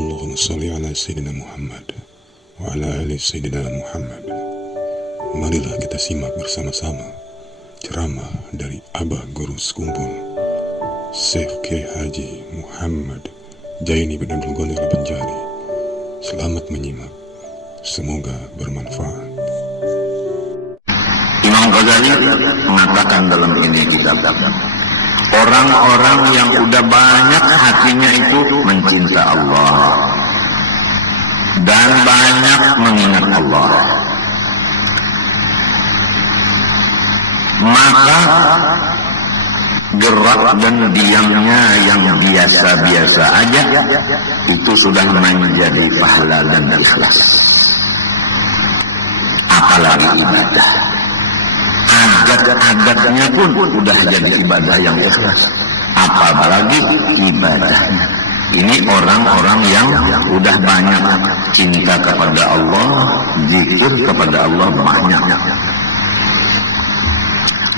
Allahumma sholli ala Sayyidina Muhammad wa ala ali Sayyidina Muhammad. Marilah kita simak bersama-sama ceramah dari Abah Guru Sekumpul Syekh Kiai Haji Muhammad Jaini bin Abdul Ghani Al-Banjari. Selamat menyimak, semoga bermanfaat. Imam Ghazali mengatakan dalam ini kitab, orang-orang yang udah banyak hatinya itu mencinta Allah dan banyak mengingat Allah, maka gerak dan diamnya yang biasa-biasa aja itu sudah menjadi pahala dan ikhlas. Apalagi ibadah, adat-adatnya pun udah jadi ibadah yang ikhlas, apalagi ibadahnya. Ini orang-orang yang udah banyak cinta kepada Allah, zikir kepada Allah banyak.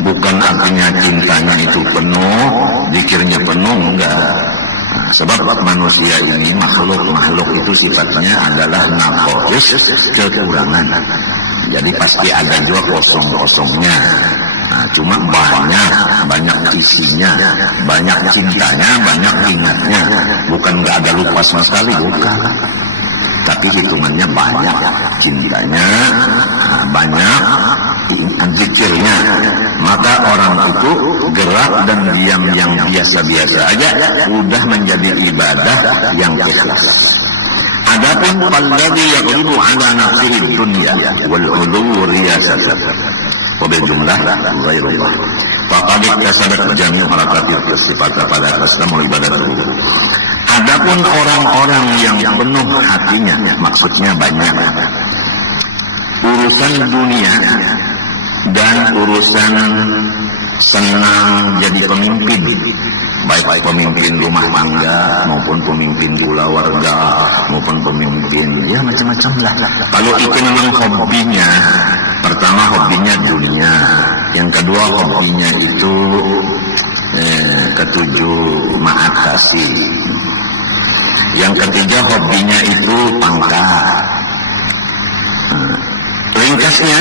Bukan artinya cintanya itu penuh, zikirnya penuh, enggak. Sebab manusia ini, makhluk itu sifatnya adalah naqais, kekurangan. Jadi pasti ada juga kosong-kosongnya. Nah, cuma banyak isinya, banyak cintanya, banyak ingatnya. Bukan nggak ada lupa sama sekali, bukan. Tapi hitungannya banyak cintanya, banyak zikirnya. Maka orang itu gerak dan diam yang biasa-biasa aja udah menjadi ibadah yang ikhlas. Adapun alladzi yaghlibu ala nafsihi dunya wal uluw riyasatan wa bil jumlah ghairullah faqad iktasabat jami' harakatir sifat pada tasmul ibadat. Adapun orang-orang yang penuh hatinya, maksudnya banyak urusan dunia dan urusan senang jadi pemimpin, baik pemimpin rumah tangga maupun pemimpin keluarga maupun pemimpin ya macam-macam lah. Kalau itu memang hobinya, pertama hobinya dunia, yang kedua hobinya itu ketujuh maaf kasih, yang ketiga hobinya itu pangkat. Ringkasnya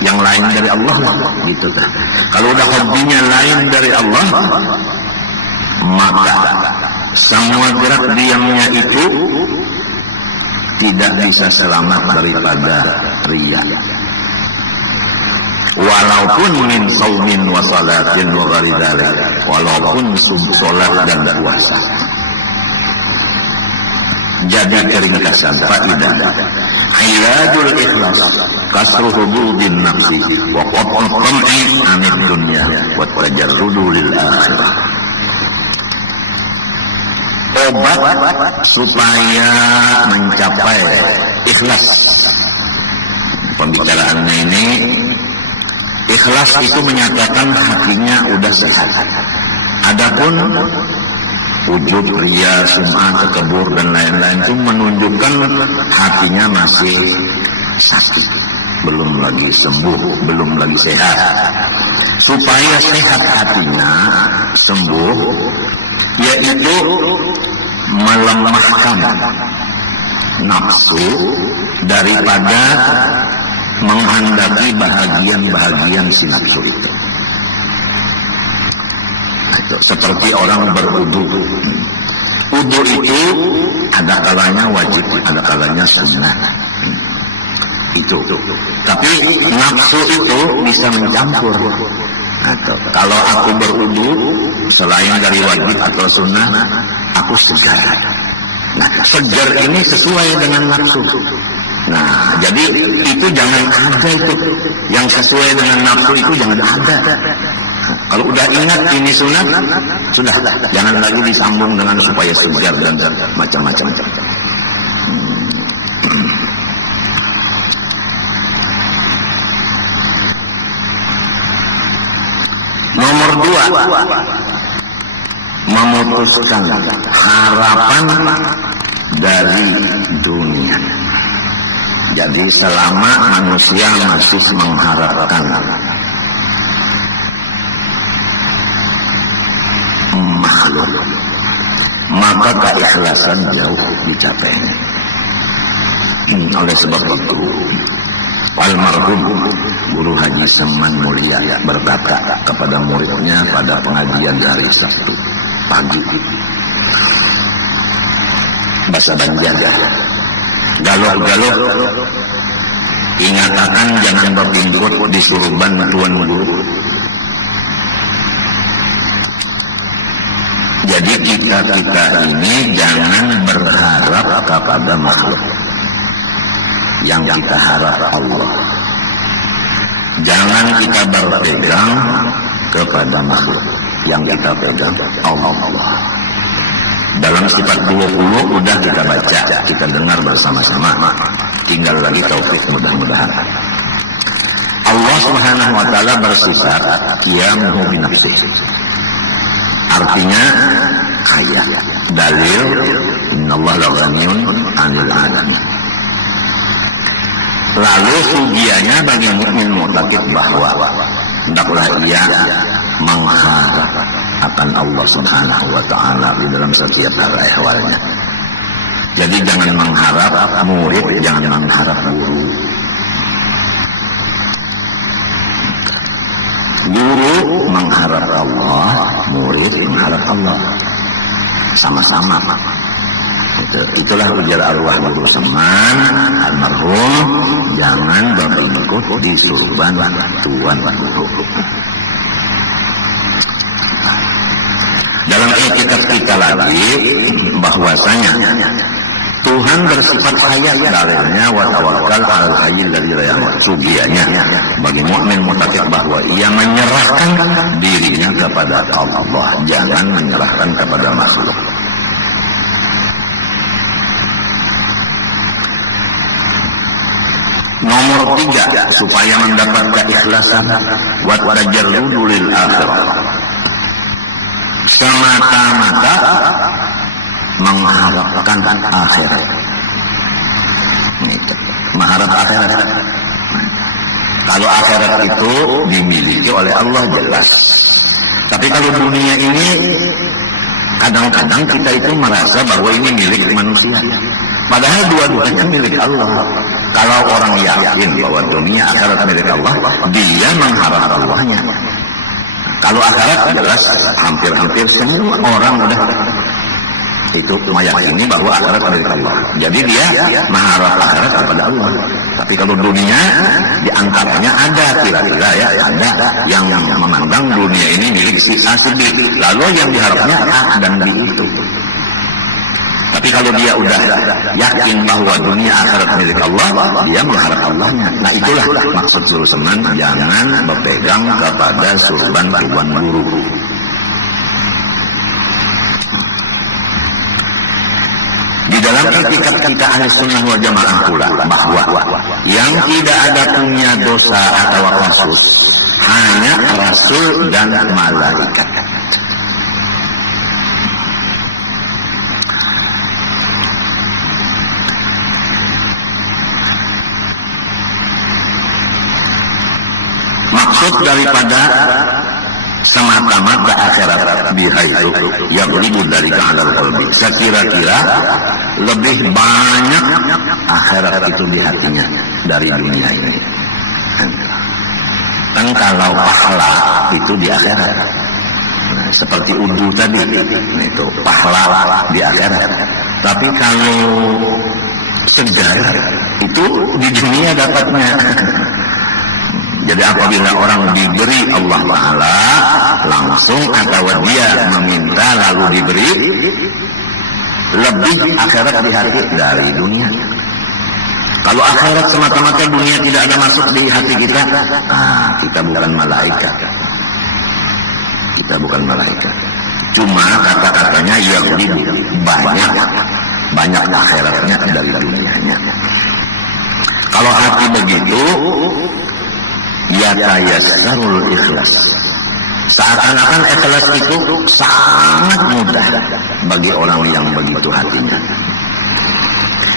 yang lain dari Allah lah, gitu kan. Kalau udah hobinya lain dari Allah, maka semua gerak diamnya itu tidak bisa selamat daripada riya. Walaupun min saumin wa salatin wa ghairi dzalik, walaupun salat dan puasa. Jadi keringkasan faidah ilajul ikhlas kasru hububin nafsi wa qat'u qam'i anid dunya wa tajarrudu lil akhirah. Obat supaya mencapai ikhlas, pembicaraannya ini ikhlas itu menyatakan hatinya udah sehat. Adapun ujub, riya, sum'ah, takabur dan lain-lain itu menunjukkan hatinya masih sakit, belum lagi sembuh, belum lagi sehat. Supaya sehat hatinya, sembuh, yaitu melemahkan nafsu daripada menghendaki bahagian-bahagian si nafsu itu. Seperti orang berwudu. Wudu itu ada kalanya wajib, ada kalanya sunnah. Itu. Tapi nafsu itu bisa mencampur. Kalau aku berwudu selain dari wajib atau sunnah, aku segar. Nah, segar ini sesuai dengan nafsu. Nah, jadi itu jangan ada itu. Yang sesuai dengan nafsu itu jangan ada. Kalau udah ingat ini sunat, sudah, jangan lagi disambung dengan supaya segar dan macam-macam. Nomor 2, memutuskan harapan dari dunia. Jadi selama manusia masih mengharapkan makhluk, maka keikhlasan jauh dicapainya. Oleh sebab itu, almarhum Guru Haji Seman Mulia berkata kepada muridnya pada pengajian hari Sabtu pagi, bahasa Banjar, galuh-galuh ingatakan jangan berpinggut disuruh bantuan guru. Jadi kita ini jangan berharap kepada makhluk, yang kita harap Allah. Jangan kita berpegang kepada makhluk, yang kita pegang Allah. Dalam sifat 20 udah kita baca, kita dengar bersama-sama. Tinggal lagi taufik mudah-mudahan. Allah Subhanahu wa taala bersifat qiyamuhu bi nafsihi. Artinya kaya. Dalil innallaha la ghaniyun 'anil 'alamin. Lalu pujiannya bagi mukmin muttaqin bahwa hendaklah ia mengharap akan Allah Subhanahu wa taala di dalam setiap ahwalnya. Jadi jangan mengharap murid, jangan mengharap guru. Guru mengharap Allah, murid mengharap Allah. Sama-sama. Itulah ujar arwah Guru Seman almarhum, jangan berpinggut di surban tuan guru. Dalam kitab kita lagi bahwasanya Tuhan bersifat hayat, dalilnya wa tawakkal 'alal hayyil ladzi la yamut. Sugianya bagi mukmin muttaqin bahwa ia menyerahkan dirinya kepada Allah, jangan menyerahkan kepada makhluk. Nomor 3, supaya mendapat keikhlasan wa tajarrudu lil akhirah. Semata-mata mengharapkan akhirat. Mengharap akhirat. Kalau akhirat itu dimiliki oleh Allah jelas. Tapi kalau dunia ini kadang-kadang kita itu merasa bahwa ini milik manusia. Padahal dua-duanya milik Allah. Kalau orang yakin bahwa dunia akhirat milik Allah, dia mengharap Allahnya. Kalau akhirat jelas hampir-hampir semua orang udah itu meyakini bahwa akhirat milik Allah. Jadi dia mengharap akhirat kepada Allah. Tapi kalau dunia diantaranya ada kira-kira ya, ada yang memandang dunia ini milik si A si B. Lalu yang diharapnya A dan B itu. Tapi kalau dia udah yakin bahwa dunia akhirat milik Allah, dia mengharap Allahnya. Nah itulah maksud Guru Seman, jangan berpegang kepada surban tuan guru. Di dalam etikat kita Ahlussunnah wal Jamaah pula bahwa yang tidak ada punya dosa atau kasus hanya Rasul dan malaikat. Maksud daripada semata-mata akhirat bihaitu yang ribu dari keadaan qalbi. Sekira-kira lebih banyak akhirat itu di hatinya dari dunia ini. Kan kalau pahala itu di akhirat. Nah, seperti udu tadi itu pahala di akhirat. Tapi kalau sejarah itu di dunia dapatnya. Jadi apabila orang diberi Allah Ta'ala langsung atau dia meminta lalu diberi, lebih akhirat di hati dari dunia. Kalau akhirat semata-mata dunia tidak ada masuk di hati kita, kita bukan malaikat. Kita bukan malaikat. Cuma kata-katanya yang lebih banyak akhiratnya dari dunianya. Kalau hati begitu, yatayassarul ikhlas. Seakan-akan ikhlas itu sangat mudah bagi orang yang begitu hatinya.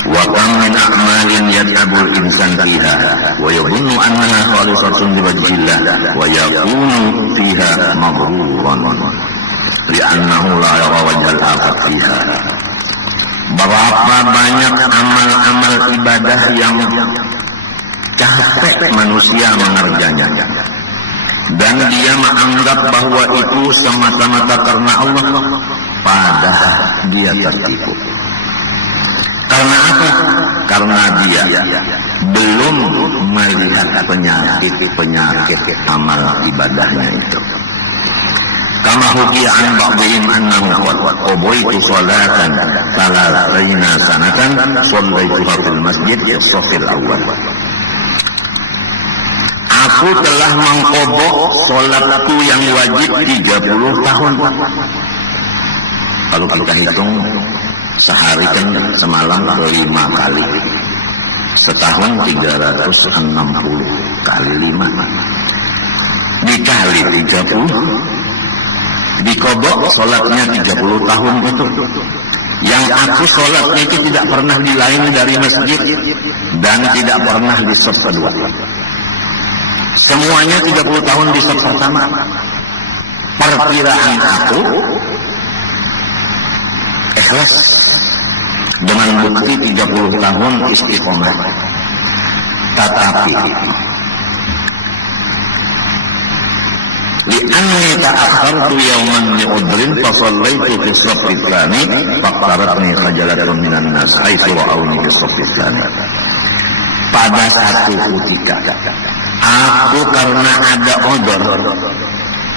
Wa kam min a'malin yad'abul insan fiha wa yadhunnu annaha khalisatun liwajhillah wa yakunu fiha maghruran li'annahu la yara wajhal akhir fiha. Berapa banyak amal-amal ibadah yang capek manusia mengerjanya, dan dia menganggap bahwa itu semata-mata karena Allah, padahal dia tertipu. Karena apa? Karena dia belum melihat penyakit amal ibadahnya itu. Kama hukiya an ba'dihim annahu qala qawaitu salatan talatina sanatan sallaituha fil masjid as-saffil awal. Aku telah mengqadha salatku yang wajib 30 tahun. Kalau kita hitung sehari kan semalam 5 kali, setahun 360 kali 5 dikali 30, dikodok sholatnya 30 tahun itu. Yang aku sholatnya itu tidak pernah di lain dari masjid dan tidak pernah di shaf kedua. Semuanya 30 tahun di shaf pertama. Perkiraan aku ikhlas dengan bukti 30 tahun istiqomah. Tetapi li'anni ta'akhartu yawman li'udrin fasallaitu fi as-saffi tsani faqtaratni khajalatun minan nas haitsu ra'awni fi as-saffi tsani. Pada satu ketika aku karena ada odor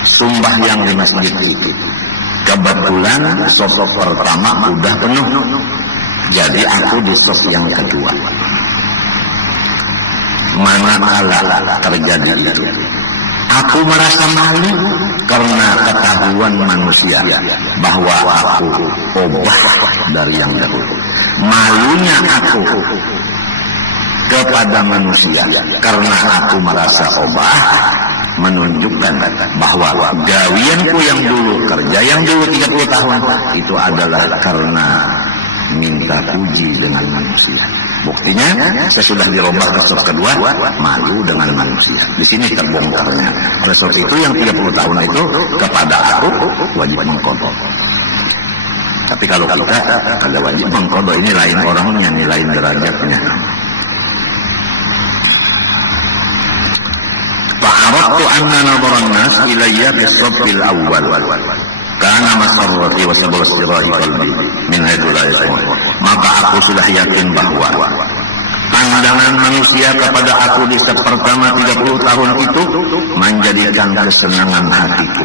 sembahyang di masjid itu, kebetulan sosok pertama udah penuh, jadi aku di sosok yang kedua. Manakala terjadi itu, aku merasa malu karena ketahuan manusia bahwa aku obah dari yang dahulu. Malunya aku kepada manusia karena aku merasa obah menunjukkan bahwa gawianku yang dulu, kerja yang dulu 30 tahun itu adalah karena minta puji dengan manusia. Buktinya sesudah dirubah ke shaf kedua, malu dengan manusia. Di sini terbongkarnya. Oleh sebab itu yang 30 tahun itu kepada aku wajib mengqadha. Tapi kalau kita kada wajib mengqadha, ini lain orangnya, ini lain derajatnya. Fa'aradtu anna nadharan nas ilayya bis-saffil awwal karena masarrati wa sabul istirahi qalbi min haitsu la yash'ur. Maka aku sudah yakin bahwa pandangan manusia kepada aku di shaf pertama 30 tahun itu menjadikan kesenangan hatiku,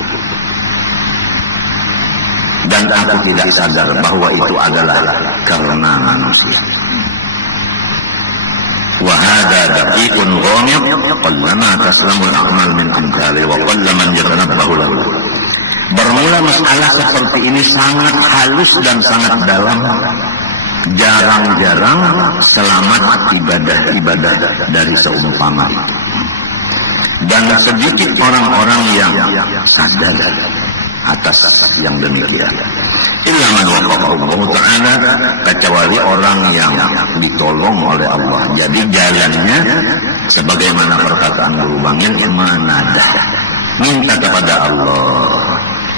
dan aku tidak sadar bahwa itu adalah karena manusia. Wa hadha daqiqun ghamid qallama taslamul a'mal min amthali wa qallaman yatanabbahu lahu. Bermula masalah seperti ini sangat halus dan sangat dalam. Jarang-jarang selamat ibadah-ibadah dari seumpama. Dan sedikit orang-orang yang sadar atas yang demikian. Illa man wafaqahu Allah Ta'ala, kecuali orang yang ditolong oleh Allah. Jadi jalannya sebagaimana perkataan Guru Bangil, manadah, minta kepada Allah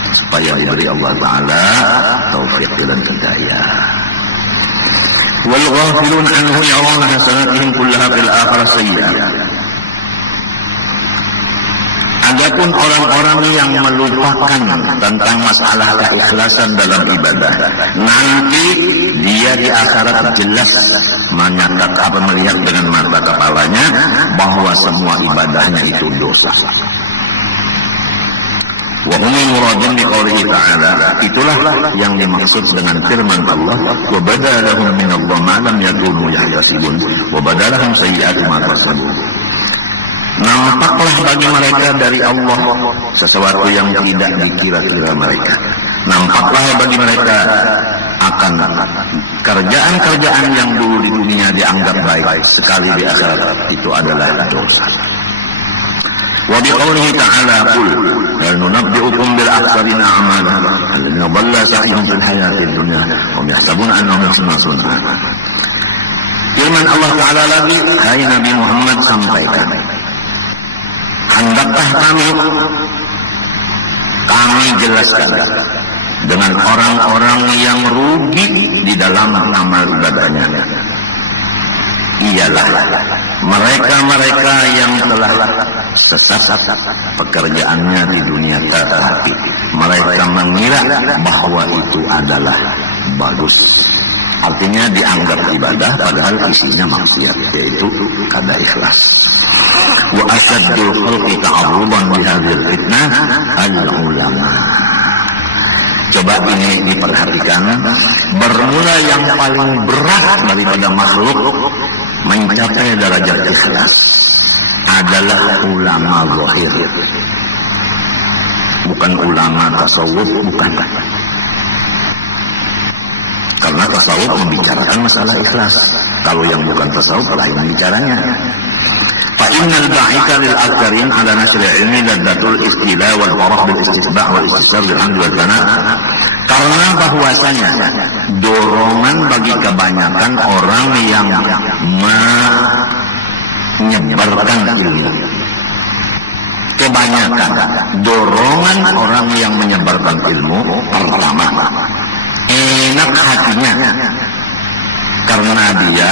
supaya diberi Allah Ta'ala taufik dan hidayah. Wal ghafilun anhu yarawna hasanatihim kullaha fil akhirah sayyi'ah. Adapun orang-orang yang melupakan tentang masalah keikhlasan dalam ibadah, nanti dia di akhirat jelas menyatakan, melihat dengan mata kepalanya bahwa semua ibadahnya itu dosa. Wa hum muradun bi qoulihi ta'ala, itulah yang dimaksud dengan firman Allah, wa badalahum min Allah ma lam yakunu yahtasibun wa badalahum sayyi'atu ma kasabu. Nampaklah bagi mereka dari Allah sesuatu yang tidak dikira-kira mereka. Nampaklah bagi mereka akan kerjaan-kerjaan yang dulu di dunia dianggap baik, sekali di akhirat itu adalah dosa. Wa biqaulihi ta'ala qul hal nunabbi'ukum bil akhsarina a'mala alladhina dhalla sa'yuhum fil hayatid dunya wa yahsabuna annahum yuhsinuna sun'a. Firman Allah Ta'ala lagi, hai Nabi Muhammad, sampaikan, hendaklah kami jelaskan dengan orang-orang yang rugi di dalam dalam amal ibadahnya ialah mereka-mereka yang telah sesat pekerjaannya di dunia terhati. Mereka mengira bahwa itu adalah bagus. Artinya dianggap ibadah padahal isinya maksiat, yaitu kada ikhlas. Wa asaddul khalqi ta'arruban bihadhil fitnah al-ulama. Coba ini diperhatikan, bermula yang paling berat daripada makhluk mencapai derajat ikhlas adalah ulama zahir, bukan ulama tasawuf, bukan. Karena tasawuf membicarakan masalah ikhlas, kalau yang bukan tasawuf lain bicaranya. Fa'innal ba'ita lil aktarin ala nasri ilmi laddatul istila wal farah bil istisba' wal istisar bil hamd wal thana. Karena bahwasanya dorongan bagi kebanyakan orang yang menyebarkan ilmu, kebanyakan dorongan orang yang menyebarkan ilmu, pertama enak hatinya karena dia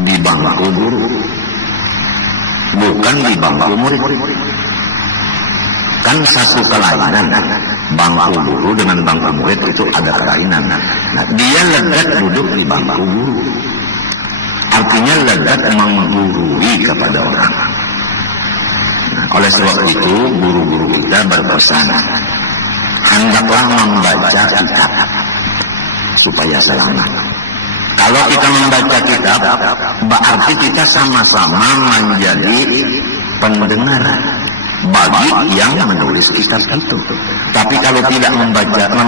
di bangku guru, bukan di bangku murid. Kan satu kelainan, bangku guru dengan bangku murid itu ada kelainan. Nah, dia legat duduk di bangku guru, artinya legat menggurui kepada orang. Nah, oleh sebab itu guru-guru kita berpesan, hendaklah membaca kitab supaya selamat. Kalau kita membaca kitab, berarti kita sama-sama menjadi pendengar bagi yang menulis kitab itu. Tapi kalau tidak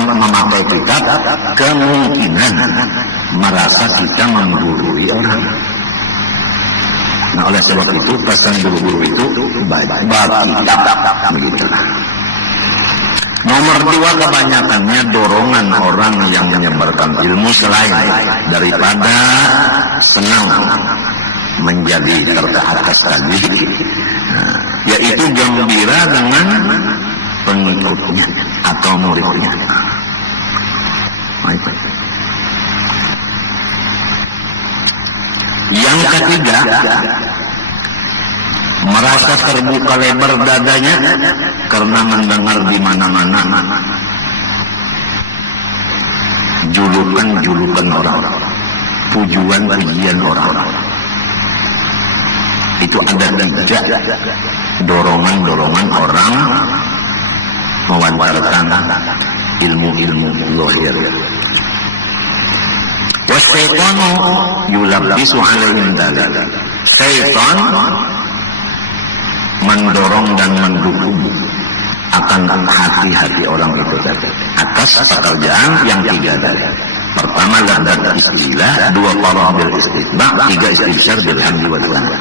memakai kitab, kemungkinan merasa kita menggurui orang. Nah, oleh sebab itu pesan guru-guru itu baca kitab, begitulah. Nomor dua, kebanyakannya dorongan orang yang menyebarkan ilmu selain daripada senang menjadi terkeatas tadi, yaitu gembira dengan pengikutnya atau muridnya. Yang ketiga, merasa terbuka lebar dadanya karena mendengar di mana-mana julukan-julukan orang, pujian-pujian orang. Itu ada tiga dorongan-dorongan orang mewancarkan ilmu-ilmu zahir. Wasyaitanu yulabbisu alaihim dzalik. Syaitan mendorong dan mendukung akan hati-hati orang itu atas pekerjaan yang tiga tadi. Pertama ladzat istilah, dua farah bil istitba', tiga istibsyar bil hamdi wal thana.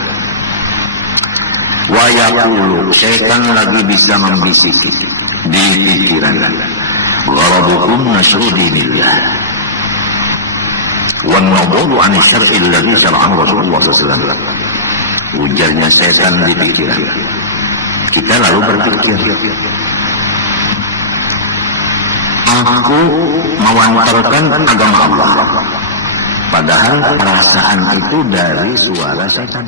Wa yaqulu, syaitan lagi bisa membisiki di pikiran, gharadukum nasru dinillah wa nabudu an syar'il ladzi syara'ahu Rasulullah sallallahu alaihi wasallam. Ujarnya setan di pikiran kita, lalu berpikir, aku mewancarkan agama Allah, padahal perasaan itu dari suara setan.